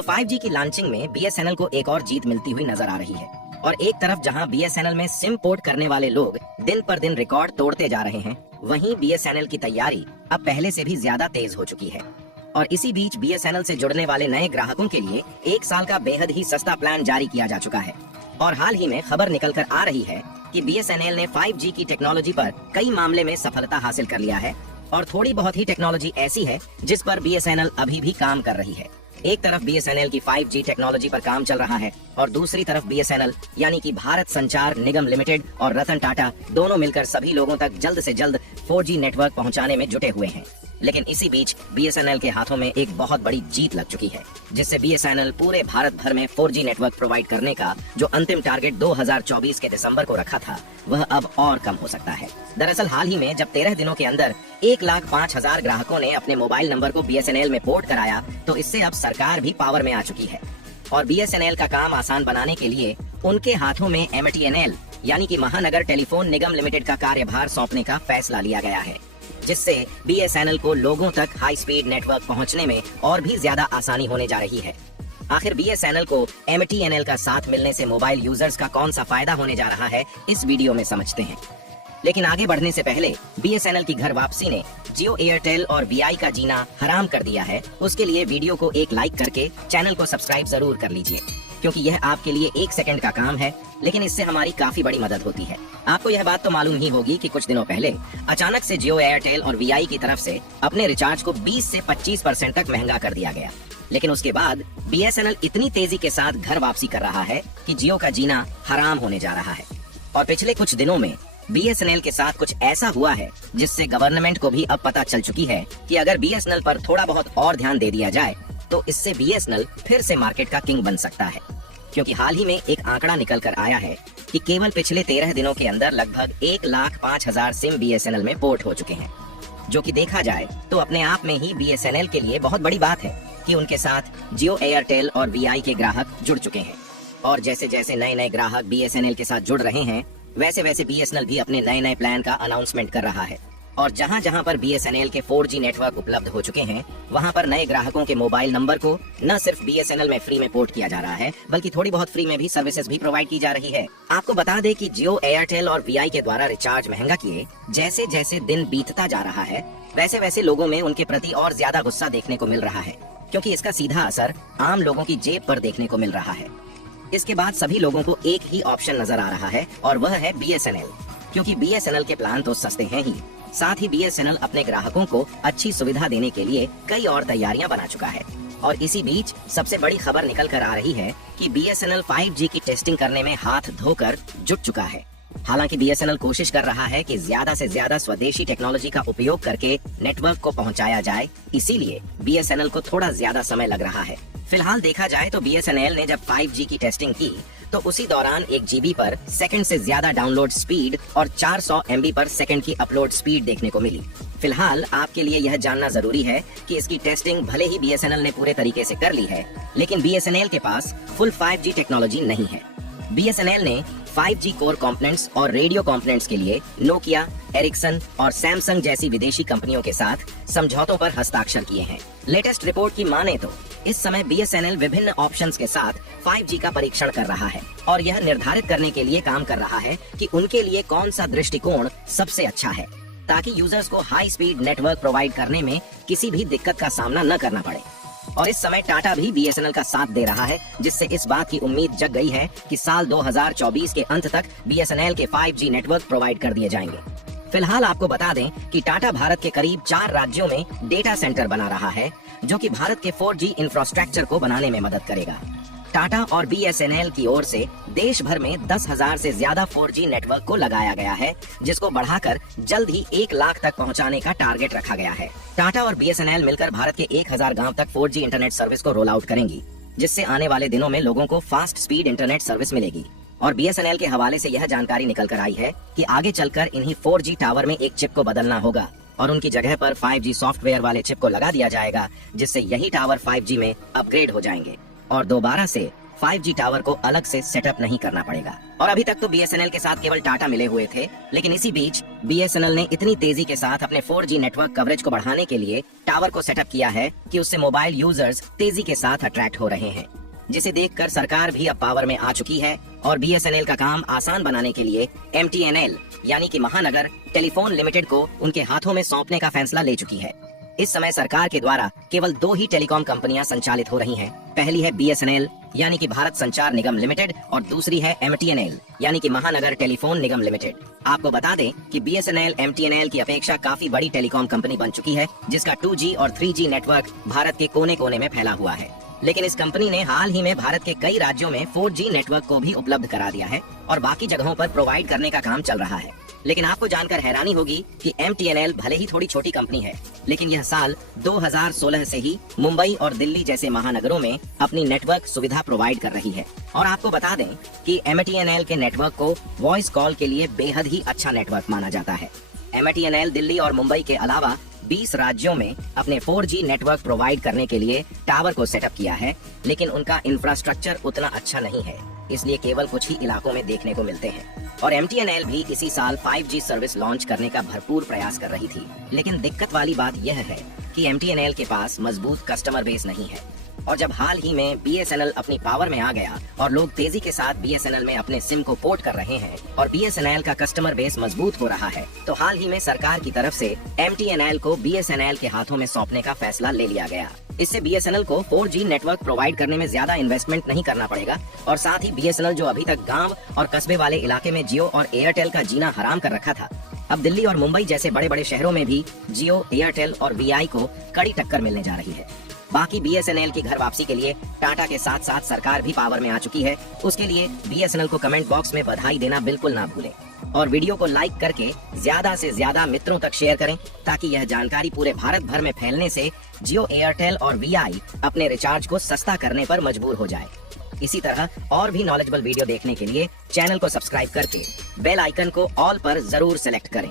तो 5G की launching में BSNL को एक और जीत मिलती हुई नजर आ रही है। और एक तरफ जहां BSNL में सिम पोर्ट करने वाले लोग दिन पर दिन रिकॉर्ड तोड़ते जा रहे हैं, वहीं BSNL की तैयारी अब पहले से भी ज्यादा तेज हो चुकी है। और इसी बीच BSNL से जुड़ने वाले नए ग्राहकों के लिए 1 साल का बेहद ही सस्ता प्लान जारी किया जा चुका है। और हाल ही में खबर निकल कर आ रही है कि BSNL ने 5G की टेक्नोलॉजी पर कई मामले में सफलता हासिल कर लिया है और थोड़ी बहुत ही टेक्नोलॉजी ऐसी है जिस पर BSNL अभी भी काम कर रही है। एक तरफ BSNL की 5G टेक्नोलॉजी पर काम चल रहा है और दूसरी तरफ BSNL यानी कि भारत संचार निगम लिमिटेड और रतन टाटा दोनों मिलकर सभी लोगों तक जल्द से जल्द 4G नेटवर्क पहुंचाने में जुटे हुए हैं। लेकिन इसी बीच BSNL के हाथों में एक बहुत बड़ी जीत लग चुकी है, जिससे BSNL पूरे भारत भर में 4G नेटवर्क प्रोवाइड करने का जो अंतिम टारगेट 2024 के दिसंबर को रखा था, वह अब और कम हो सकता है। दरअसल हाल ही में जब 13 दिनों के अंदर 1,05,000 ग्राहकों ने अपने मोबाइल नंबर को BSNL में पोर्ट कराया, तो इससे अब सरकार भी पावर में आ चुकी है। और BSNL का काम आसान बनाने के लिए उनके हाथों में MTNL यानी कि महानगर टेलीफोन निगम लिमिटेड का कार्यभार सौंपने का फैसला लिया गया है, जिससे BSNL को लोगों तक हाई स्पीड नेटवर्क पहुंचने में और भी ज्यादा आसानी होने जा रही है। आखिर BSNL को MTNL का साथ मिलने से मोबाइल यूजर्स का कौन सा फायदा होने जा रहा है, इस वीडियो में समझते हैं। लेकिन आगे बढ़ने से पहले BSNL की घर वापसी ने जियो, एयरटेल और VI का जीना हराम कर दिया है। उसके लिए वीडियो को एक लाइक करके चैनल को सब्सक्राइब जरूर कर लीजिए, क्योंकि यह आपके लिए 1 सेकंड का काम है, लेकिन इससे हमारी काफी बड़ी मदद होती है। आपको यह बात तो मालूम ही होगी कि कुछ दिनों पहले अचानक से जियो, एयरटेल और VI की तरफ से अपने रिचार्ज को 20 से 25% तक महंगा कर दिया गया। लेकिन उसके बाद BSNL इतनी तेजी के साथ घर वापसी कर रहा है कि जियो का जीना हराम होने जा रहा है। और पिछले कुछ दिनों में BSNL के साथ कुछ ऐसा हुआ है जिससे गवर्नमेंट को भी अब पता चल चुकी है कि अगर BSNL पर थोड़ा बहुत और ध्यान दे दिया जाए तो इससे BSNL फिर से मार्केट का किंग बन सकता है। क्योंकि हाल ही में एक आंकड़ा निकल कर आया है कि केवल पिछले 13 दिनों के अंदर लगभग 1,05,000 सिम BSNL में पोर्ट हो चुके हैं, जो कि देखा जाए तो अपने आप में ही BSNL के लिए बहुत बड़ी बात है कि उनके साथ जियो, एयरटेल और VI के ग्राहक जुड़ चुके हैं। और जैसे जैसे नए नए ग्राहक BSNL के साथ जुड़ रहे हैं, वैसे वैसे BSNL भी अपने नए नए प्लान का अनाउंसमेंट कर रहा है। और जहां जहां पर BSNL के 4G नेटवर्क उपलब्ध हो चुके हैं, वहां पर नए ग्राहकों के मोबाइल नंबर को न सिर्फ BSNL में फ्री में पोर्ट किया जा रहा है, बल्कि थोड़ी बहुत फ्री में भी सर्विसेज भी प्रोवाइड की जा रही है। आपको बता दें कि जियो, एयरटेल और VI के द्वारा रिचार्ज महंगा किए जैसे जैसे दिन बीतता जा रहा है, वैसे वैसे लोगों में उनके प्रति और ज्यादा गुस्सा देखने को मिल रहा है, क्योंकि इसका सीधा असर आम लोगों की जेब पर देखने को मिल रहा है। इसके बाद सभी लोगों को एक ही ऑप्शन नजर आ रहा है और वह है BSNL, क्योंकि BSNL के प्लान तो सस्ते हैं ही, साथ ही BSNL अपने ग्राहकों को अच्छी सुविधा देने के लिए कई और तैयारियां बना चुका है। और इसी बीच सबसे बड़ी खबर निकल कर आ रही है कि BSNL 5G की टेस्टिंग करने में हाथ धोकर जुट चुका है। हालांकि BSNL कोशिश कर रहा है कि ज्यादा से ज्यादा स्वदेशी टेक्नोलॉजी का उपयोग करके नेटवर्क को पहुंचाया जाए, इसीलिए BSNL को थोड़ा ज्यादा समय लग रहा है। फिलहाल देखा जाए तो BSNL ने जब 5G की टेस्टिंग की तो उसी दौरान 1 GB पर सेकंड से ज्यादा डाउनलोड स्पीड और 400 MB पर सेकंड की अपलोड स्पीड देखने को मिली। फिलहाल आपके लिए यह जानना जरूरी है कि इसकी टेस्टिंग भले ही BSNL ने पूरे तरीके से कर ली है, लेकिन BSNL के पास फुल 5G टेक्नोलॉजी नहीं है। BSNL ने 5G कोर कंपोनेंट्स और रेडियो कंपोनेंट्स के लिए नोकिया, एरिक्सन और सैमसंग जैसी विदेशी कंपनियों के साथ समझौतों पर हस्ताक्षर किए हैं। लेटेस्ट रिपोर्ट की माने तो इस समय BSNL विभिन्न ऑप्शंस के साथ 5G का परीक्षण कर रहा है और यह निर्धारित करने के लिए काम कर रहा है कि उनके लिए कौन सा दृष्टिकोण सबसे अच्छा है, ताकि यूजर्स को हाई स्पीड नेटवर्क प्रोवाइड करने में किसी भी दिक्कत का सामना न करना पड़े। और इस समय टाटा भी BSNL का साथ दे रहा है, जिससे इस बात की उम्मीद जग गई है कि साल 2024 के अंत तक BSNL के 5G नेटवर्क प्रोवाइड कर दिए जाएंगे। फिलहाल आपको बता दें कि टाटा भारत के करीब 4 राज्यों में डेटा सेंटर बना रहा है, जो कि भारत के 4G इंफ्रास्ट्रक्चर को बनाने में मदद करेगा। टाटा और BSNL की ओर से देश भर में 10,000 से ज्यादा 4G नेटवर्क को लगाया गया है, जिसको बढ़ाकर जल्द ही 1 लाख तक पहुंचाने का टारगेट रखा गया है। टाटा और BSNL मिलकर भारत के 1,000 गांव तक 4G इंटरनेट सर्विस को रोल आउट करेंगी, जिससे आने वाले दिनों में लोगों को फास्ट स्पीड इंटरनेट सर्विस मिलेगी। और BSNL के हवाले से यह जानकारी निकल कर आई है कि आगे चलकर इन्हीं 4G टावर में एक चिप को बदलना होगा और उनकी जगह पर 5G सॉफ्टवेयर वाले चिप को लगा दिया जाएगा, जिससे यही टावर 5G में अपग्रेड हो जाएंगे और दोबारा से 5G टावर को अलग से सेटअप नहीं करना पड़ेगा। और अभी तक तो BSNL के साथ केवल टाटा मिले हुए थे, लेकिन इसी बीच BSNL ने इतनी तेजी के साथ अपने 4G नेटवर्क कवरेज को बढ़ाने के लिए टावर को सेटअप किया है कि उससे मोबाइल यूजर्स तेजी के साथ अट्रैक्ट हो रहे हैं, जिसे देखकर सरकार भी अब पावर में आ चुकी है और BSNL का काम आसान बनाने के लिए MTNL यानी कि महानगर टेलीफोन लिमिटेड को उनके हाथों में सौंपने का फैसला ले चुकी है। इस समय सरकार के द्वारा केवल 2 ही टेलीकॉम कंपनियां संचालित हो रही हैं। पहली है BSNL यानी कि भारत संचार निगम लिमिटेड और दूसरी है MTNL यानी कि महानगर टेलीफोन निगम लिमिटेड। आपको बता दें कि BSNL MTNL की अपेक्षा काफी बड़ी टेलीकॉम कंपनी बन चुकी है, जिसका 2G और 3G नेटवर्क भारत के कोने कोने में फैला हुआ है। लेकिन इस कंपनी ने हाल ही में भारत के कई राज्यों में 4G नेटवर्क को भी उपलब्ध करा दिया है और बाकी जगहों पर प्रोवाइड करने का काम चल रहा है। लेकिन आपको जानकर हैरानी होगी कि MTNL भले ही थोड़ी छोटी कंपनी है, लेकिन यह साल 2016 से ही मुंबई और दिल्ली जैसे महानगरों में अपनी नेटवर्क सुविधा प्रोवाइड कर रही है। और आपको बता दें कि MTNL के नेटवर्क को वॉइस कॉल के लिए बेहद ही अच्छा नेटवर्क माना जाता है। MTNL दिल्ली और मुंबई के अलावा 20 राज्यों में अपने 4G नेटवर्क प्रोवाइड करने के लिए टावर को सेटअप किया है, लेकिन उनका इंफ्रास्ट्रक्चर उतना अच्छा नहीं है, इसलिए केवल कुछ ही इलाकों में देखने को मिलते हैं। और MTNL भी इसी साल 5G सर्विस लॉन्च करने का भरपूर प्रयास कर रही थी, लेकिन दिक्कत वाली बात यह है कि MTNL के पास मजबूत कस्टमर बेस नहीं है। और जब हाल ही में BSNL अपनी पावर में आ गया और लोग तेजी के साथ BSNL में अपने सिम को पोर्ट कर रहे हैं और BSNL का कस्टमर बेस मजबूत हो रहा है, तो हाल ही में सरकार की तरफ से MTNL को BSNL के हाथों में सौंपने का फैसला ले लिया गया। इससे BSNL को 4G नेटवर्क प्रोवाइड करने में ज्यादा इन्वेस्टमेंट नहीं करना पड़ेगा और साथ ही BSNL जो अभी तक गाँव और कस्बे वाले इलाके में जियो और एयरटेल का जीना हराम कर रखा था, अब दिल्ली और मुंबई जैसे बड़े बड़े शहरों में भी जियो, एयरटेल और VI को कड़ी टक्कर मिलने जा रही है। बाकी BSNL की घर वापसी के लिए टाटा के साथ साथ सरकार भी पावर में आ चुकी है। उसके लिए BSNL को कमेंट बॉक्स में बधाई देना बिल्कुल ना भूलें और वीडियो को लाइक करके ज्यादा से ज्यादा मित्रों तक शेयर करें, ताकि यह जानकारी पूरे भारत भर में फैलने से जियो, एयरटेल और VI अपने रिचार्ज को सस्ता करने पर मजबूर हो जाए। इसी तरह और भी नॉलेजेबल वीडियो देखने के लिए चैनल को सब्सक्राइब करके बेल आइकन को ऑल पर जरूर सेलेक्ट करें।